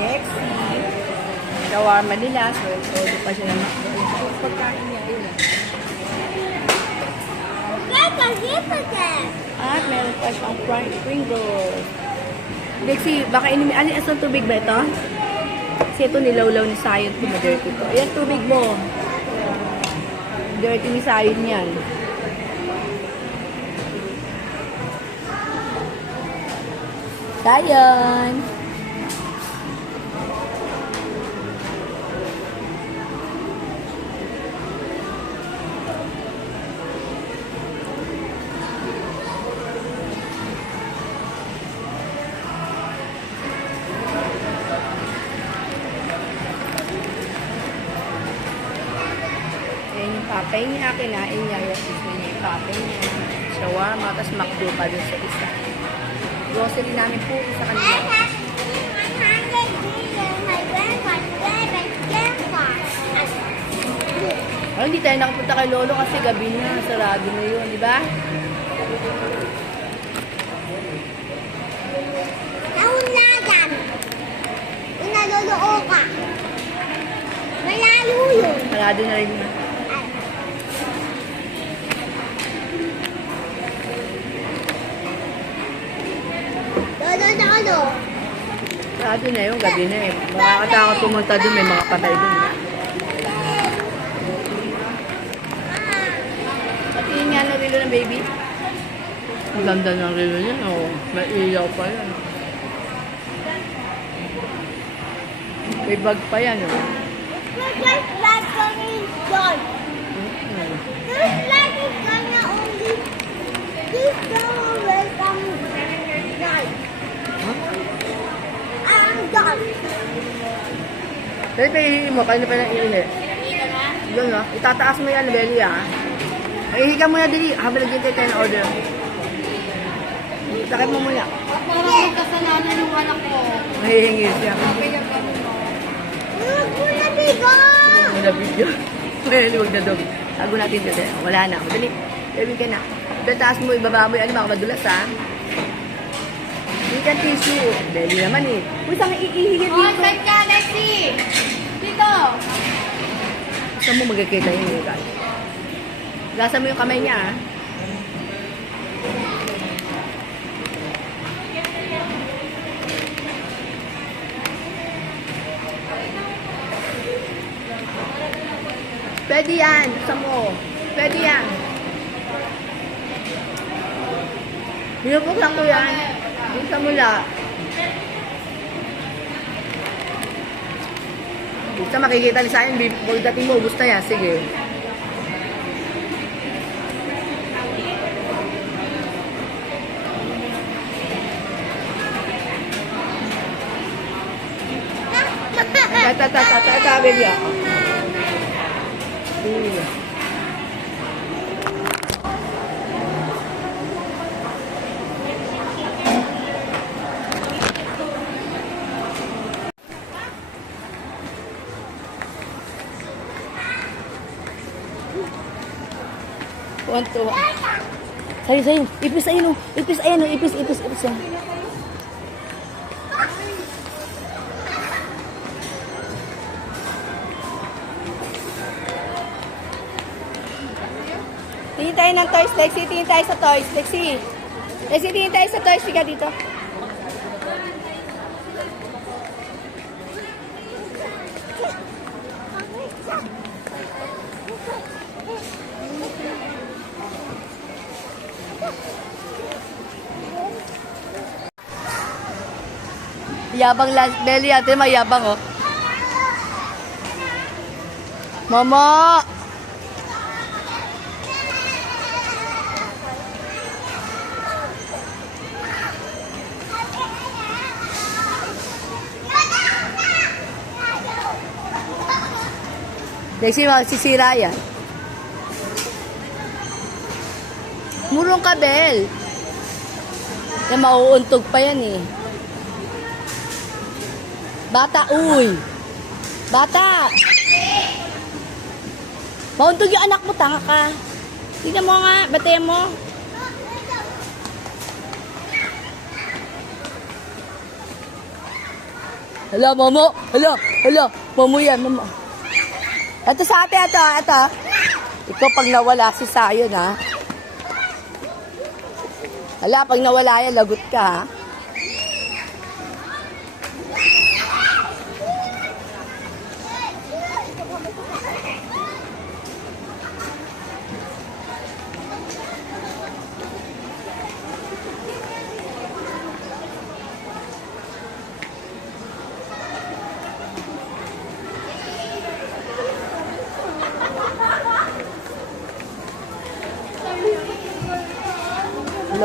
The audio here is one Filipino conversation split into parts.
Lexi. Shawarma nila. So, todo pa siya ng pagkain niya. At meron pa siyang fried Pringles. Lexi, baka inumi. Asan tubig ba ito? Kasi ito nilawlaw ni Sayon. Dirty to. Ayan, tubig mo. Dirty ni Sayon yan. Sayon! Papay niya, kinain niya, yung papay niya, shawarma, tapos McDo pa dun sa isa. Grocery namin po sa kanila. Oh, hindi tayo nakapunta kay Lolo kasi gabi na, sarado na yun, di ba? Naunlagan. Inaloloo ka. Malayo yun. Sarado na rin na. Sarado na yun, gabi na eh. Makakatakot pumunta dun, may mga patay dun. Patingin nga ng rilo ng baby. Ang ganda ng rilo niya, oh. May ilaw pa yan. May bag pa yan, oh. Just like it's gone. Just like it's gonna only this girl will come night. I'm done. Pero pahihin mo, kanina pa ng ihi. Doon, no? Itataas mo yan, belly, ah. Ihi ka muna, dali. Habang naghintay tayo ng order. Sakit mo muna. Parang kasalanan yung anak ko. Mahihingi siya. Huwag mo na bigo! May na-video. Well, huwag na dog. Tago natin dito. Wala na. Dali. Gawin ka na. Dali, taas mo, ibaba mo yung baka madulas, ha? Hindi ka tissue. Belly naman, eh. Uy, saan iihigit dito? Oh, saan ka, Lexi? Dito! Saan mo magkikita yun, guys? Gasa mo yung kamay niya, ha? Pwede yan. Gusto mo. Pwede yan. Binubok lang ko yan. Gusto mo la. Gusto makikita ni Sayon. Pagdating mo, gusto niya. Sige. Sabi niya. Sayo. Ipis ayun, ipis ayan, ipis yan. Tingin tayo ng toys, Lexi. Tingin tayo sa toys, Lexi. Lexi, tingin tayo sa toys. Sige dito. Yabang belly ate, mayabang, oh. Mama! Lexi, sisira yan. Murong ka, Bel. Yan, mauuntog pa yan, eh. Bata, uy. Bata. Mauntog yung anak mo, tanga ka. Tignan mo nga, batayan mo. Hala, Momo. Hala, hala. Momo yan, Momo. Ito sa ate, ito. Ikaw pag nawala si Sayon, ha? Hala, pag nawala yan, lagot ka, ha?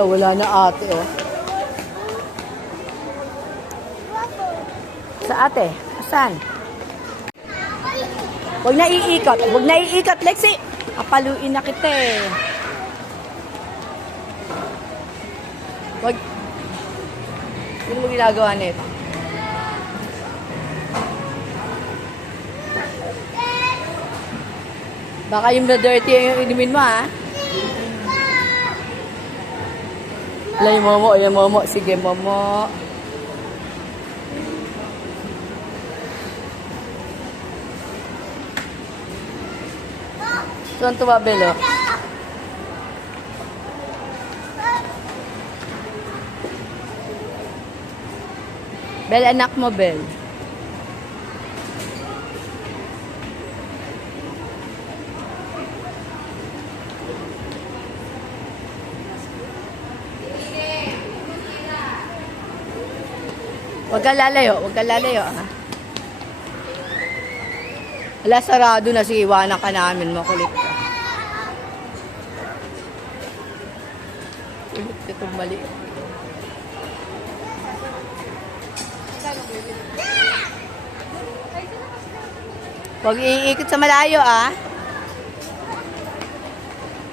Wala na ate, oh. Sa ate? Asan? Huwag na iikot, Lexi. Kapaluin na kita, eh. Huwag. Ano mo ginagawa nito? Baka yung na-dirty yung inumin mo, ha? Alay, Momo. Sige, Momo. Tuwan-tuwa, Bel, oh. Bel, anak mo, Bel. Huwag ka lalayo, ha. Wala, sarado na, sige, iwanan ka namin, makulit ka. Kulit ka itong mali. Huwag iikot sa malayo, ah.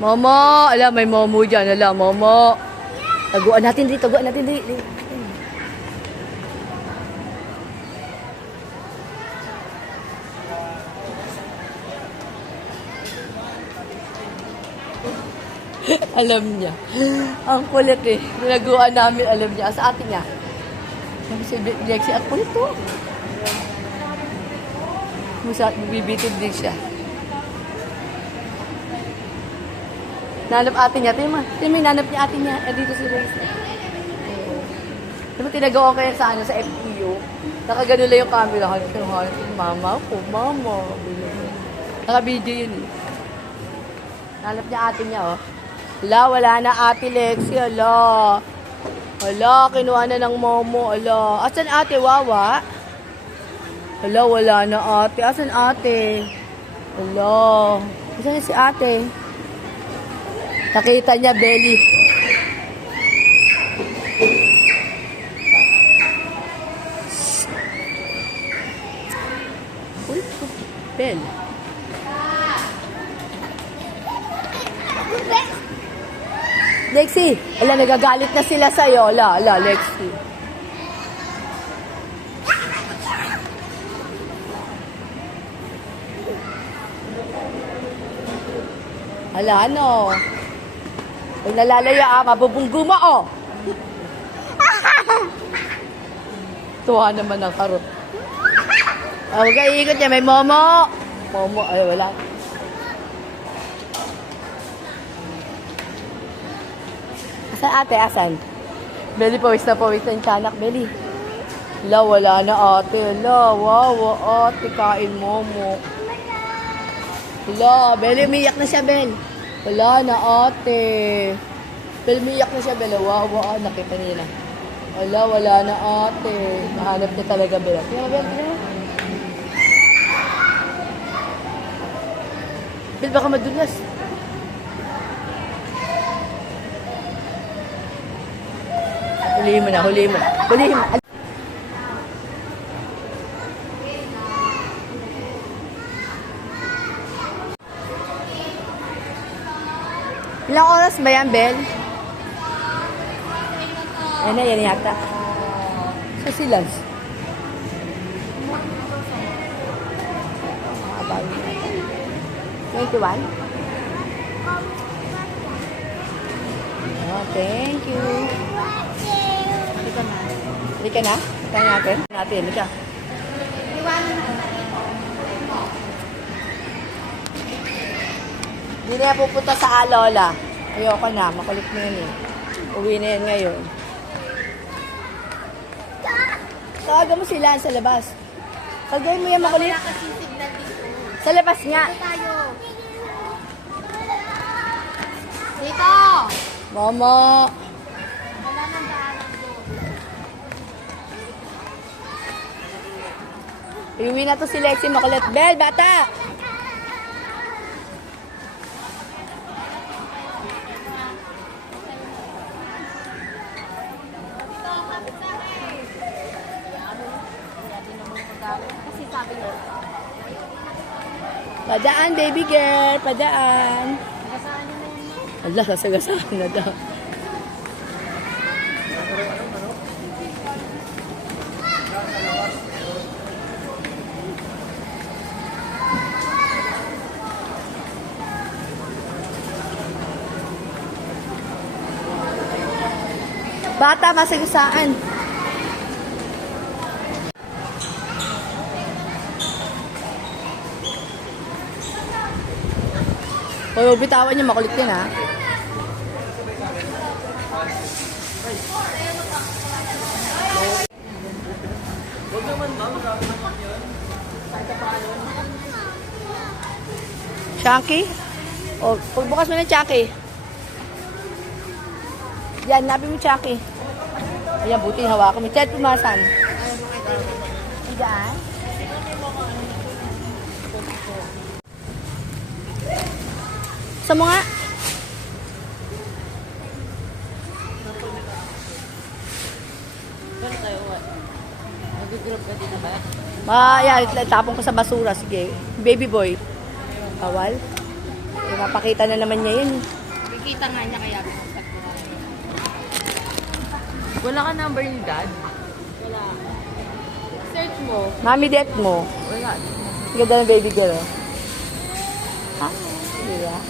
Momo, ala, may Momo dyan, ala, Momo. Taguan natin dito. Alam niya. Ang kulit, eh. Ninaguan namin, alam niya. Sa atin niya. Sabi si Lexi, ang kulit to. Bibitid din siya. Nanap atin niya. Tingnan mo, nanap niya atin niya. Dito si Lexi. Diba tinagawa ko yan sa FEU? Nakagano lang yung camera. Mama ko, mama. Naka-video yun, eh. Nanap niya atin niya, oh. Wala na ate Lexi, ala. Ala, kinuha na ng Momo, ala. Asan ate, Wawa? Ala, wala na ate. Asan ate? Ala. Asan na si ate? Nakita niya, belly. Uy, Bel. Lexi, ala, nagagalit na sila sa'yo. Ala, Lexi. Ala, ano? Pag nalalaya, mabubunggo mo, oh. Tuwa naman ang karot. Huwag ka iikot niya, may Momo. Momo, ay, wala. Asan ate, asan? Beli, pawis na yung tiyanak, Beli. Wala na ate. Wow, ate, kain Momo. Beli, umiyak na siya, Bel. Wala na ate. Bel, umiyak na siya, Bel. Wow, nakita nila. Wala na ate. Mahanap niya talaga, Bel. Tingnan, Bel. Bel, baka madulas. Hulihin mo na. Ilang oras ba yan, Bel? Yan yata. Sa silas. About 21? Oh, thank you. Halika na. Halika na natin. Halika. Hindi na yan pupunta sa Lola. Ayoko na, makulit na yan eh. Uwi na yan ngayon. Tawagan mo sila sa labas. Kagawin mo yan makulit. Wala kasi signal dito. Sa labas nga. Dito tayo. Dito. Momo. Wala nang daanan doon. Iuwi na to si Lexi makulit. Bel, bata! Kasi sabi niya, Padaan, baby girl. Padaan. kasaan niyo na yun. Allah, sasagasaan na daw. Bata, masagasaan. Kung bitawan niyo, makulit yan ha. Chunky? O, pagbukas mo ng Chunky. Yan, nabi mo Chunky. Ayan, buti hawakan mo. Chat, pumasan. Diyan. Sa mga... Yeah, tapong ko sa basura. Sige. Baby boy. Bawal. Mapakita na naman niya yun. Kikita nga niya kaya. Wala ka number ni dad? Wala. Search mo. Mami det mo. Wala. Ganda ng baby girl. Oh. Ha? Yeah.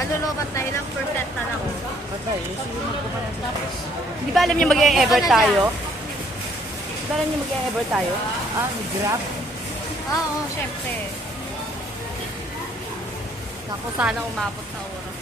Malulubat tayo ng percent na lang. Di ba alam niyo mag-e-ever tayo? Di ba alam niyo mag-e-ever tayo? Grab? Oo, syempre. Naku, sana umabot na oras.